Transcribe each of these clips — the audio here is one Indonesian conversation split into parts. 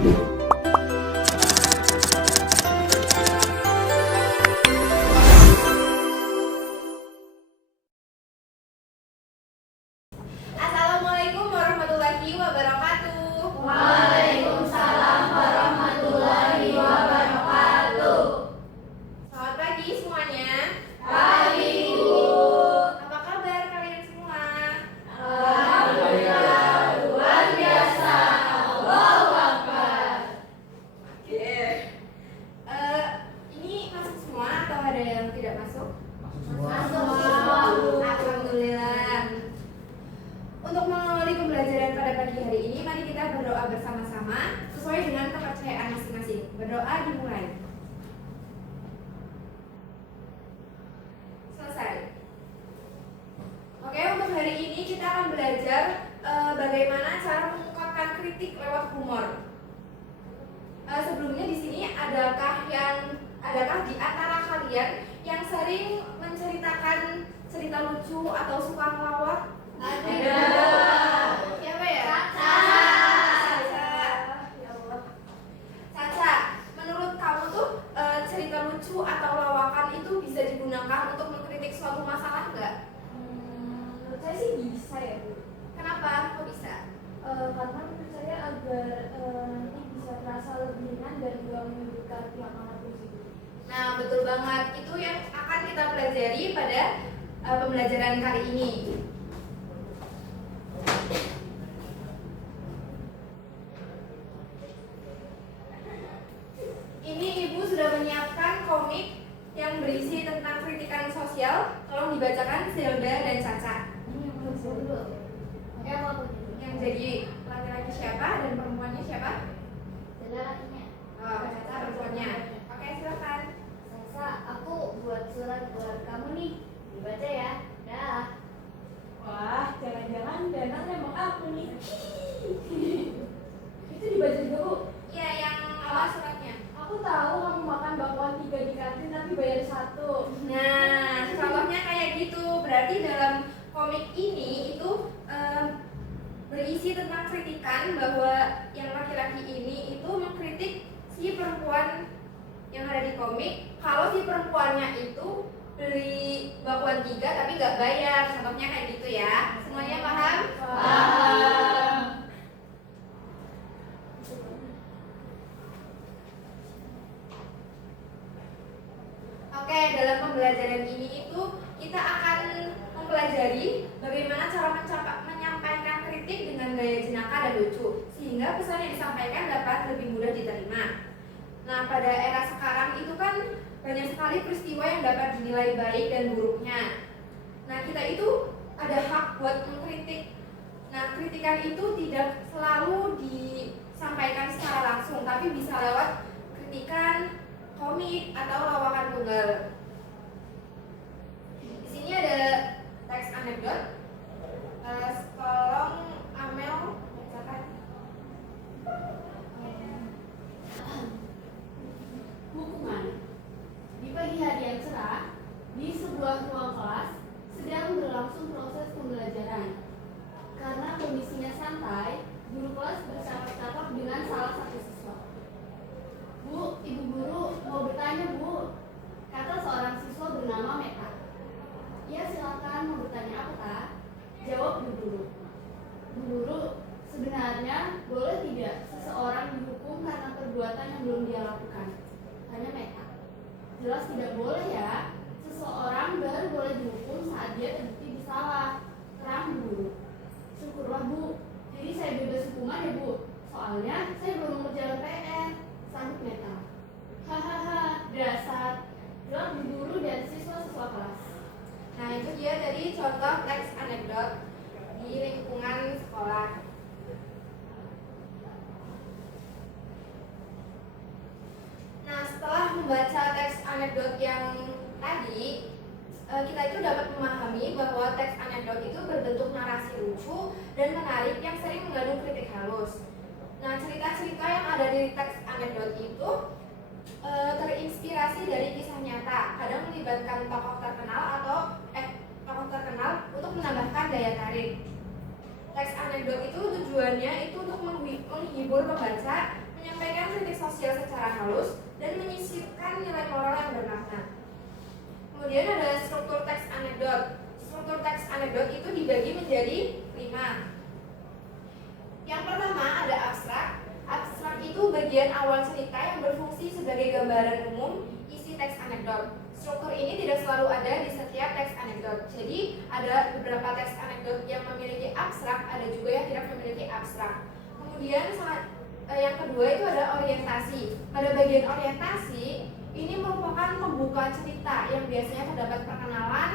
Assalamualaikum warahmatullahi wabarakatuh. Waalaikumsalam warahmatullahi wabarakatuh. Selamat pagi semuanya. Pagi, Bu. Apa kabar kalian semua? Alhamdulillah, luar biasa. Allahu Akbar. Oke. Ini masuk semua atau ada yang tidak masuk? Masuk semua, Bu. Alhamdulillah. Untuk mengawali pembelajaran pada pagi hari ini, mari kita berdoa bersama-sama sesuai dengan kepercayaan masing-masing. Berdoa dimulai. Selesai. Oke, untuk hari ini kita akan belajar bagaimana cara mengungkapkan kritik lewat humor. Sebelumnya di sini adakah di antara kalian yang sering menceritakan cerita lucu atau suka ngelawak? Ada. Siapa ya? Caca. Ya Allah. Caca, menurut kamu tuh cerita lucu atau lawakan itu bisa digunakan untuk mengkritik suatu masalah nggak? Menurut saya sih bisa ya, Bu. Kenapa? Kok bisa? Karena menurut saya agar nanti bisa terasa lebih ringan dan juga menyudutkan pihak manapun sih, Bu. Nah, betul banget. Itu yang akan kita pelajari pada pembelajaran kali ini. Ini Ibu sudah menyiapkan komik yang berisi tentang kritikan sosial. Tolong dibacakan Zelda dan Caca. Ini yang menurut saya dulu. Oke, apa tuh? Yang jadi laki-laki siapa dan perempuannya siapa? Jelasinnya. Oh, Caca perempuannya. Oke, silakan. Sasa, aku buat surat buat kamu nih. Dibaca ya. Dah. Wah, jangan-jangan Danang nembak aku nih. Itu dibaca juga, Bu. Iya, yang apa suratnya? Aku tahu kamu makan bakwan 3 di kantin tapi bayar 1. Nah, contohnya kayak gitu. Berarti dalam komik ini itu berisi tentang kritikan bahwa yang laki-laki ini itu mengkritik si perempuan yang ada di komik. Kalau si perempuannya itu beli bakwan 3 tapi nggak bayar. Contohnya kayak gitu ya. Semuanya paham? Paham. Oke, dalam pembelajaran ini itu kita akan mempelajari bagaimana cara menyampaikan kritik dengan gaya jenaka dan lucu sehingga pesan yang disampaikan dapat lebih mudah diterima. Nah, pada era sekarang itu kan banyak sekali peristiwa yang dapat dinilai baik dan buruknya. Nah, kita itu ada hak buat mengkritik. Nah, kritikan itu tidak selalu disampaikan secara langsung, tapi bisa lewat kritikan komik atau lawakan tunggal. Di sini ada teks anekdot. Tolong Amel bacakan. Hukuman. Di pagi hari yang cerah, di sebuah ruang kelas sedang berlangsung proses pembelajaran. Karena kondisinya santai, guru kelas bercakap-cakap dengan salah satu siswa. Bu, ibu guru mau bertanya, Bu, kata seorang siswa bernama Meta. Ya, silakan, mau bertanya apa, Kak? Jawab bu guru. Bu guru, sebenarnya boleh tidak seseorang dihukum karena perbuatan yang belum dia lakukan? Tanya Meta. Jelas tidak boleh ya. Seseorang baru boleh dihukum saat dia terbukti bersalah. Terang bu guru. Syukurlah Bu. Jadi saya bebas hukuman ya Bu. Soalnya saya belum mengerjakan PR. Sambut Meta. Hahaha, dasar. Jawab bu guru dan siswa-siswa kelas. Nah, itu dia dari contoh teks anekdot di lingkungan sekolah. Nah, setelah membaca teks anekdot yang tadi, kita itu dapat memahami bahwa teks anekdot itu berbentuk narasi lucu dan menarik yang sering mengandung kritik halus. Nah, cerita-cerita yang ada di teks anekdot itu terinspirasi dari kisah nyata, kadang melibatkan tokoh terkenal untuk menambahkan daya tarik. Teks anekdot itu tujuannya itu untuk menghibur pembaca, sosial secara halus, dan menyisipkan nilai moral yang bermakna. Kemudian ada struktur teks anekdot. Struktur teks anekdot itu dibagi menjadi 5. Yang pertama ada abstrak. Abstrak itu bagian awal cerita yang berfungsi sebagai gambaran umum isi teks anekdot. Struktur ini tidak selalu ada di setiap teks anekdot. Jadi ada beberapa teks anekdot yang memiliki abstrak, ada juga yang tidak memiliki abstrak. Kemudian yang kedua itu ada orientasi. Pada bagian orientasi ini merupakan pembuka cerita yang biasanya terdapat perkenalan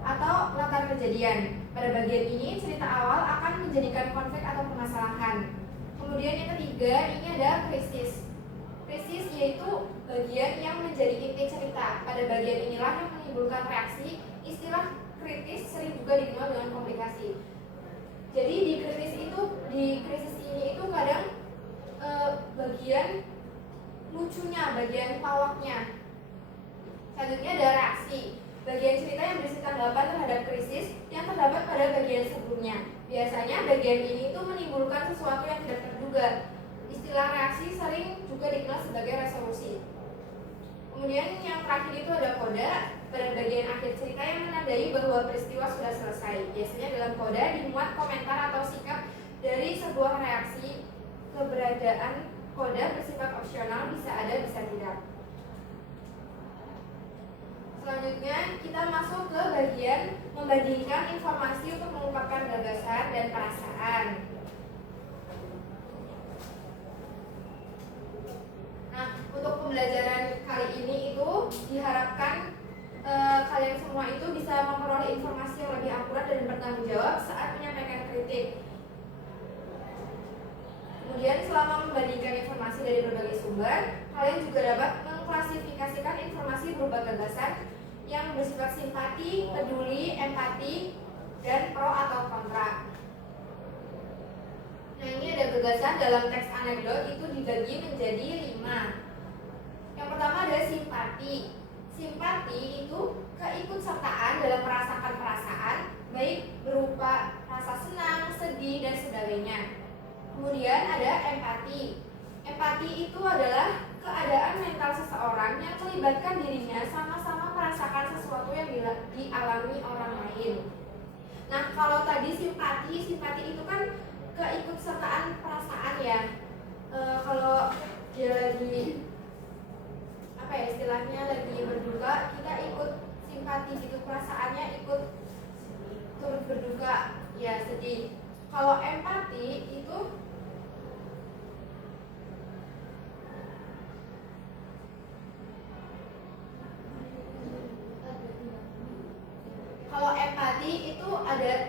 atau latar kejadian. Pada bagian ini cerita awal akan menjadikan konflik atau permasalahan. Kemudian yang ketiga ini ada krisis. Krisis yaitu bagian yang menjadi inti cerita. Pada bagian inilah yang menimbulkan reaksi. Istilah kritis sering juga dikenal dengan komplikasi. Jadi di krisis ini itu kadang bagian lucunya, bagian pawaknya. Selanjutnya ada reaksi. Bagian cerita yang berisi tanggapan terhadap krisis yang terdapat pada bagian sebelumnya. Biasanya bagian ini itu menimbulkan sesuatu yang tidak terduga. Istilah reaksi sering juga dikenal sebagai resolusi. Kemudian yang terakhir itu ada koda. Pada bagian akhir cerita yang menandai bahwa peristiwa sudah selesai. Biasanya dalam koda dimuat komentar atau sikap dari sebuah reaksi. Keberadaan koda bersifat opsional, bisa ada bisa tidak. Selanjutnya kita masuk ke bagian membandingkan informasi untuk mengungkapkan gagasan dan perasaan. Nah, untuk pembelajaran kali ini itu diharapkan kalian semua itu bisa memperoleh informasi yang lebih akurat dan bertanggung jawab saat menyampaikan kritik. Kemudian selama membandingkan informasi dari berbagai sumber, kalian juga dapat mengklasifikasikan informasi berupa gagasan yang bersifat simpati, peduli, empati, dan pro atau kontra. Nah, ini ada gagasan dalam teks anekdot itu dibagi menjadi 5. Yang pertama ada simpati. Simpati itu keikutsertaan dalam merasakan perasaan, baik berupa rasa senang, sedih, dan sebagainya. Kemudian ada empati. Empati itu adalah keadaan mental seseorang yang melibatkan dirinya sama-sama merasakan sesuatu yang dialami orang lain. Nah, kalau tadi simpati itu kan keikutsertaan perasaan ya. Kalau dia lagi istilahnya lagi berduka, kita ikut simpati gitu, perasaannya ikut turut berduka, ya sedih. Kalau empati itu ada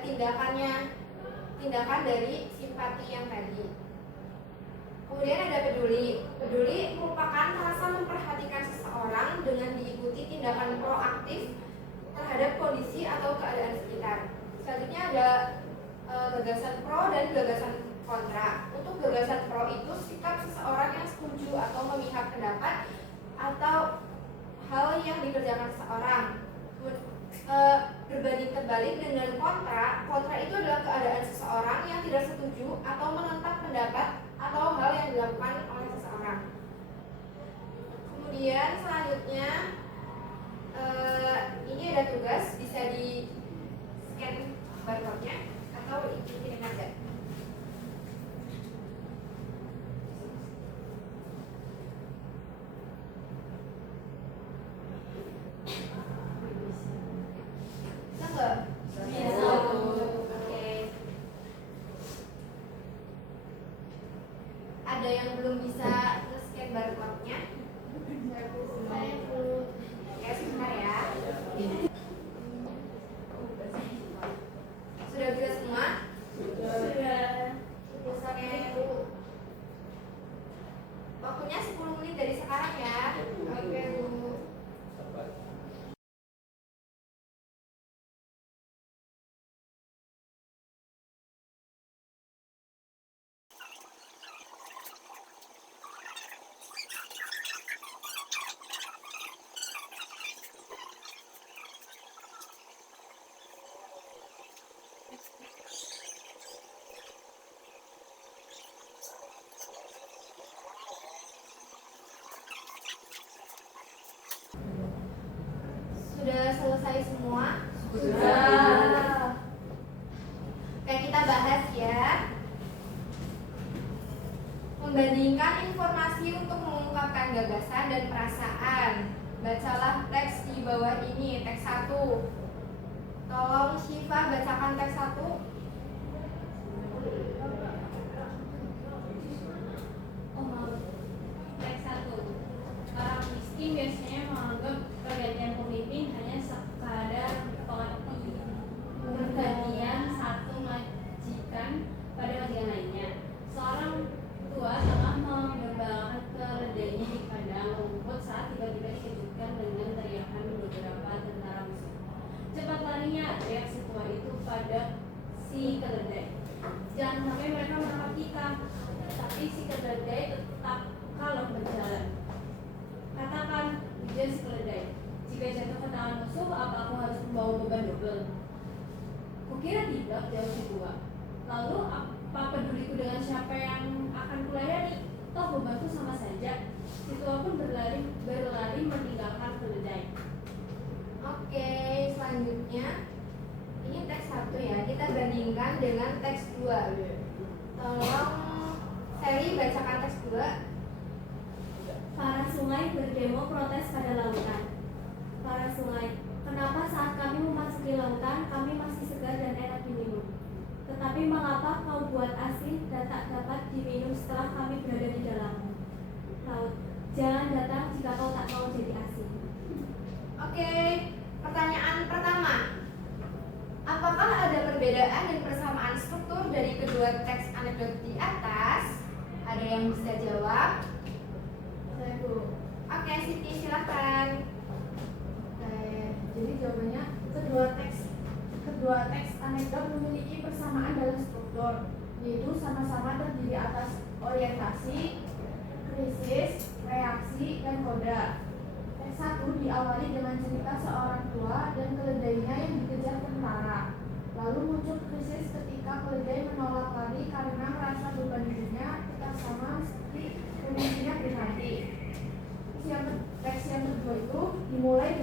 tindakan dari simpati yang tadi. Kemudian ada peduli. Peduli merupakan rasa memperhatikan seseorang dengan diikuti tindakan proaktif terhadap kondisi atau keadaan sekitar. Selanjutnya ada gagasan pro dan gagasan kontra. Untuk gagasan pro itu sikap seseorang yang setuju atau memihak pendapat atau hal yang dikerjakan seseorang. Berbanding terbalik dengan kontra. Kontra itu adalah keadaan seseorang yang tidak setuju atau menentang pendapat atau hal yang dilakukan oleh seseorang. Kemudian selanjutnya ini ada tugas, bisa di scan barcode-nya atau ikutin aja. Bisa nggak? Bisa. Oke. Ada yang belum bisa scan barcode-nya? Saya belum. Oke, sebentar ya. Sudah bisa semua? Sudah. Oke. Waktunya 10 menit dari sekarang ya. Oke, Bu. membandingkan informasi untuk mengungkapkan gagasan dan perasaan. Bacalah teks di bawah ini, teks 1. Tolong Syifa bacakan teks 1. Teks 1. Orang miskin biasanya menganggap pergantian pemimpin hanya sekadar pergantian satu majikan pada majikan lainnya. Seorang tua tengah mengembalakan keledainya di padang rumput saat tiba-tiba dikejutkan dengan teriakan beberapa tentara musuh. Cepat larinya, teriak si tua itu pada si keledai. Jangan sampai mereka menangkap kita. Tapi si keledai tetap kalem berjalan. Katakan, ujian si keledai, jika jatuh ke tangan musuh, apa aku harus membawa beban double? Kukira tidak, jawab si tua. Lalu apa peduliku dengan siapa yang akan kulayani? Toh bebanku sama saja. Si tua pun berlari meninggalkan keledai. Oke, selanjutnya ini teks 1 ya. Kita bandingkan dengan teks 2. Tolong Sally bacakan teks 2. Para sungai berdemo protes pada lautan. Para sungai, kenapa saat kami memasuki lautan, kami masih segar dan enak diminum? Tetapi mengapa kau buat asin dan tak dapat diminum setelah kami berada di dalammu? Laut, jangan datang jika kau tak mau jadi asin. Oke, pertanyaan pertama. Apakah ada perbedaan dan persamaan struktur dari kedua teks anekdot di atas? Ada yang bisa jawab? Saya Bu. Oke, Siti silakan. Jadi jawabannya kedua teks anekdot memiliki persamaan dalam struktur, yaitu sama-sama terdiri atas orientasi, krisis, reaksi, dan koda. Teks 1 diawali dengan cerita seorang tua dan keledainya yang dikejar tentara. Lalu muncul krisis ketika keledai menolak lari karena merasa beban hidupnya tetap sama seperti kondisinya pribadi. Teks yang kedua itu dimulai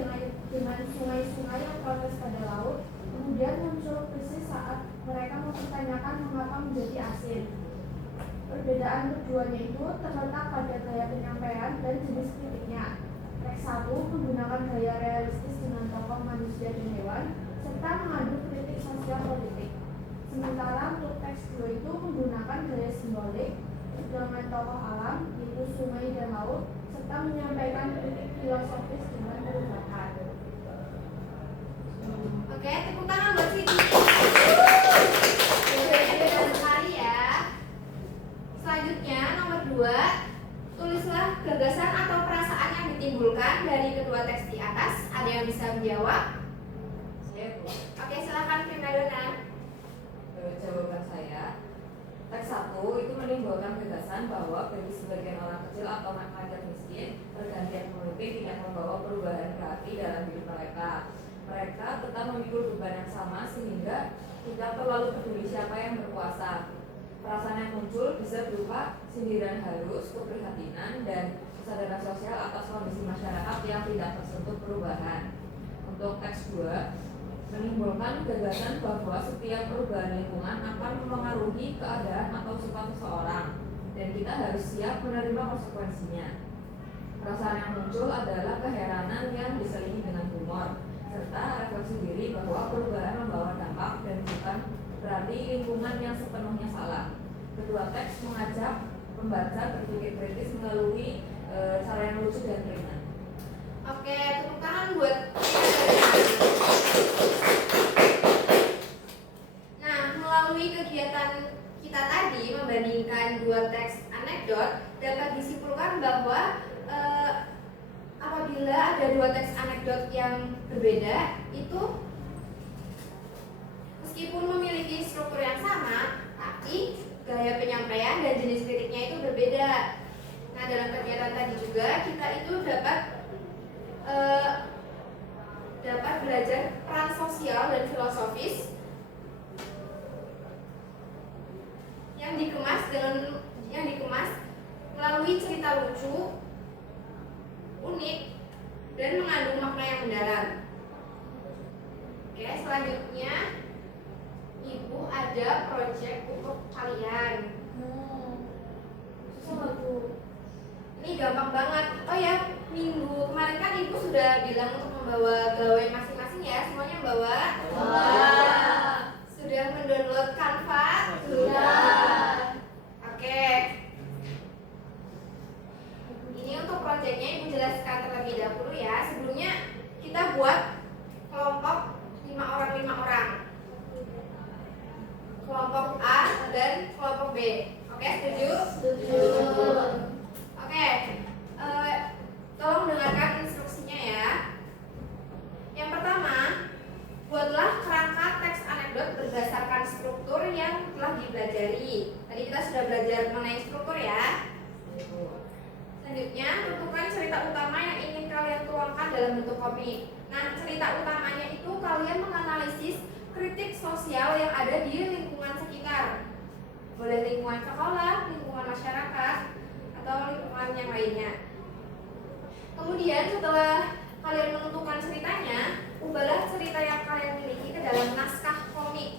dengan sungai-sungai yang protes pada laut. Kemudian muncul krisis saat mereka mempertanyakan mengapa menjadi asin. Perbedaan keduanya itu terletak pada gaya penyampaian dan jenis kritiknya. Teks 1 menggunakan gaya realistis dengan tokoh manusia dan hewan, serta mengadu kritik sosial politik. Sementara untuk teks 2 itu menggunakan gaya simbolik dengan tokoh alam, yaitu sungai dan laut, serta menyampaikan kritik filosofis dengan perubahan. Oke, tepuk tangan buat Siti. Jawabannya sekali ya. Selanjutnya nomor 2, tulislah gagasan atau perasaan yang ditimbulkan dari kedua teks di atas. Ada yang bisa menjawab? Saya Bu. Oke, silakan Primadona. Jawaban saya, teks 1 itu menimbulkan gagasan bahwa bagi sebagian orang kecil atau rakyat miskin, pergantian pemimpin tidak membawa perubahan berarti dalam hidup mereka. Mereka tetap memikul beban yang sama sehingga tidak terlalu peduli siapa yang berkuasa. Perasaan yang muncul bisa berupa sindiran halus, keprihatinan, dan kesadaran sosial atas kondisi masyarakat yang tidak tersentuh perubahan. Untuk teks 2, menimbulkan gagasan bahwa setiap perubahan lingkungan akan memengaruhi keadaan atau sifat seseorang dan kita harus siap menerima konsekuensinya. Perasaan yang muncul adalah keheranan yang diselingi dengan humor serta refleksi diri bahwa perubahan membawa dampak dan bukan berarti lingkungan yang sepenuhnya salah. Kedua teks mengajak pembaca berpikir kritis melalui cara yang lucu dan ringan. Oke, tepuk tangan buat Nah, melalui kegiatan kita tadi membandingkan dua teks anekdot, dapat disimpulkan bahwa apabila ada dua teks anekdot yang berbeda, itu meskipun memiliki struktur yang sama, tapi gaya penyampaian dan jenis kritiknya itu berbeda. Nah, dalam kegiatan tadi juga kita itu dapat belajar peran sosial dan filosofis yang dikemas melalui cerita lucu, unik, dan mengandung makna yang mendalam. Oke, selanjutnya Ibu ada proyek untuk kalian. Susah bawa gawai masing-masing ya? Semuanya bawa? Sudah mendownload Canva? Oke. Ini untuk proyeknya Ibu jelaskan terlebih dahulu ya. Sebelumnya kita buat kelompok 5 orang. Kelompok A dan kelompok B. Oke, setuju? Oke. Tolong dengarkan instruksinya ya. Yang pertama, buatlah kerangka teks anekdot berdasarkan struktur yang telah dipelajari. Tadi kita sudah belajar mengenai struktur ya. Selanjutnya, tentukan cerita utama yang ingin kalian tuangkan dalam bentuk komik. Nah, cerita utamanya itu kalian menganalisis kritik sosial yang ada di lingkungan sekitar. Boleh lingkungan sekolah, lingkungan masyarakat, atau lingkungan yang lainnya. Kemudian setelah kalian menentukan ceritanya, ubahlah cerita yang kalian miliki ke dalam naskah komik.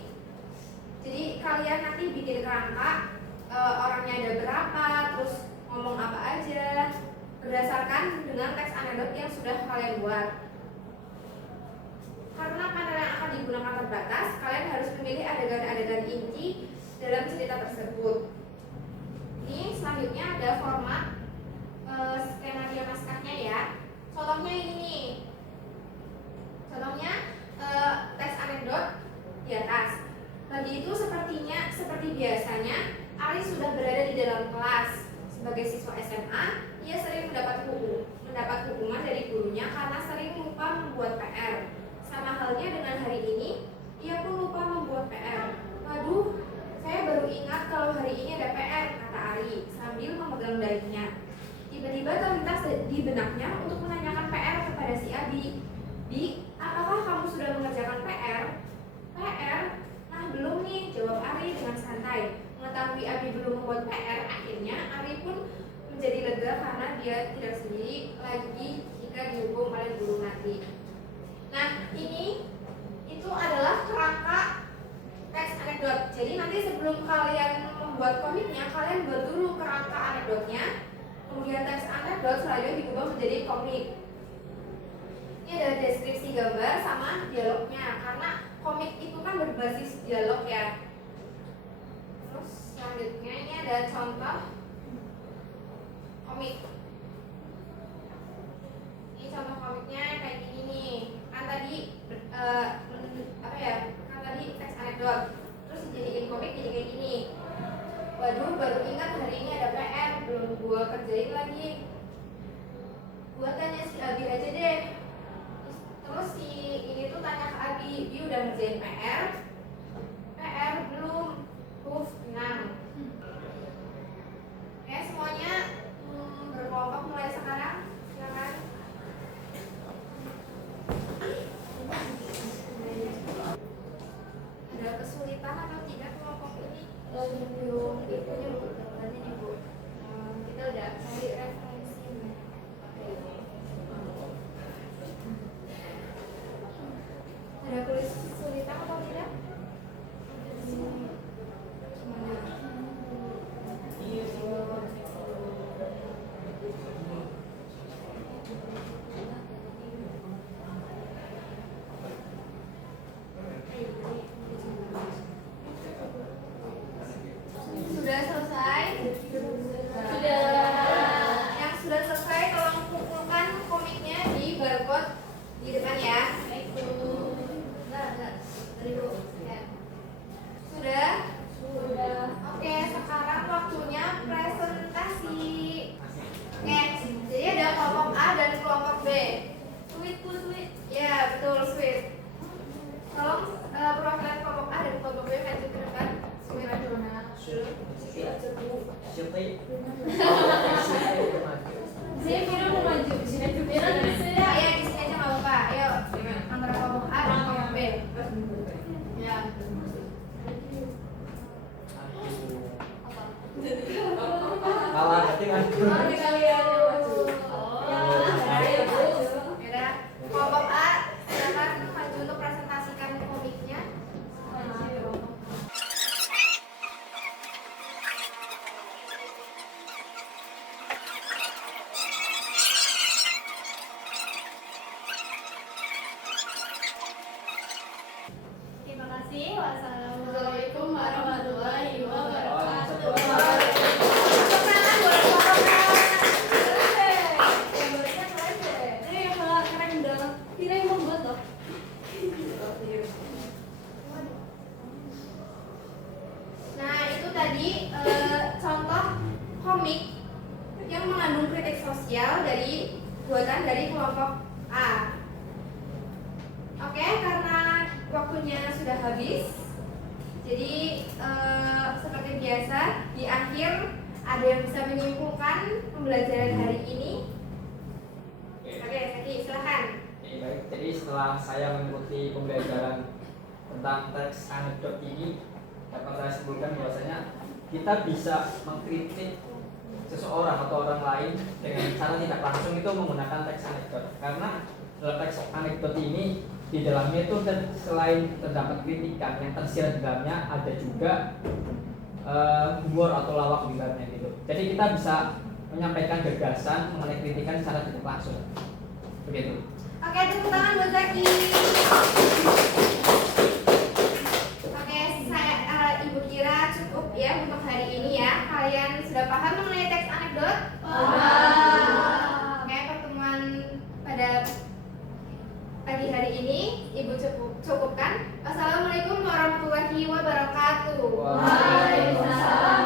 Jadi kalian nanti bikin kerangka, orangnya ada berapa, terus ngomong apa aja, berdasarkan dengan teks anekdot yang sudah kalian buat. Karena panel yang akan digunakan terbatas, kalian harus memilih adegan-adegan inti dalam cerita tersebut. Ini selanjutnya ada format skenario naskahnya ya. Contohnya ini nih. Contohnya teks anekdot di atas. Pagi itu seperti biasanya, Ari sudah berada di dalam kelas. Sebagai siswa SMA, ia sering mendapat hukuman dari gurunya karena sering lupa membuat PR. Sama halnya dengan hari ini, ia pun lupa membuat PR. Waduh, saya baru ingat kalau hari ini ada PR, kata Ari sambil memegang dahinya. Tiba-tiba terlintas di benaknya untuk menanyakan PR kepada si Abi. Bi, apakah kamu sudah mengerjakan PR? PR? Nah belum nih, jawab Ari dengan santai. Mengetahui Abi belum membuat PR, akhirnya Ari pun menjadi lega karena dia tidak sendiri lagi jika dihukum oleh guru nanti. Nah ini itu adalah kerangka teks anekdot. Jadi nanti sebelum kalian membuat komiknya, kalian buat dulu kerangka anekdotnya. Kemudian teks anekdot selanjutnya diubah menjadi komik. Ini adalah deskripsi gambar sama dialognya, karena komik itu kan berbasis dialog ya. Terus selanjutnya ini ada contoh komik. Ini contoh komiknya kayak gini nih. Kan tadi Kan tadi teks anekdot. Terus dijadiin komik jadi kayak gini. Waduh, baru ingat hari ini ada PR, belum gua kerjain lagi. Gua tanya si Abi aja deh. Terus si ini tuh tanya ke Abi, Bi udah ngerjain PR? PR belum. Tenang. Oke, semuanya berkelompok mulai sekarang. Silakan. Ada kesulitan atau tidak kelompok ini? Belum itunya Bu, gambarnya nih Bu. Kita udah cari referensinya. Ada kesulitan atau tidak? Sudah selesai? Sudah. Yang sudah selesai tolong kumpulkan komiknya di barcode di depan ya. Ya. Sudah? Sudah. Oke, sekarang waktunya presentasi. Oke, jadi ada kelompok A dan kelompok B. Sweet. Ya, betul, sweet. Tolong perwakilan kelompok A dan kelompok B maju ke depan. Sweet. Siapa ya? Saya Mira mau maju. Mira Ya, di sini aja nggak apa-apa. Ayo, antara kelompok A dan kelompok B. Ya. Kalah nanti kan. Nanti kalian yang maju. Ya, kelompok A silakan maju untuk presentasikan komiknya. buatan dari kelompok A. Oke, karena waktunya sudah habis, jadi seperti biasa di akhir ada yang bisa menyimpulkan pembelajaran hari ini. Oke, Saki, silakan. Oke, baik. Jadi setelah saya mengikuti pembelajaran tentang teks anekdot ini, dapat saya simpulkan bahwasanya kita bisa mengkritik seseorang atau orang lain dengan cara tidak langsung itu menggunakan teks anekdot. Karena dalam teks anekdot ini di dalamnya itu selain terdapat kritikan yang tersirat di dalamnya, ada juga humor atau lawak di dalamnya gitu. Jadi kita bisa menyampaikan gagasan mengenai kritikan secara tidak langsung. Begitu. Oke, tepuk tangan buat Zaki. Oke, Ibu kira cukup ya untuk hari ini ya. Kalian sudah paham mengenai teks anekdot? Oke, pertemuan pada pagi hari ini Ibu cukupkan. Wassalamualaikum warahmatullahi wabarakatuh. Waalaikumsalam.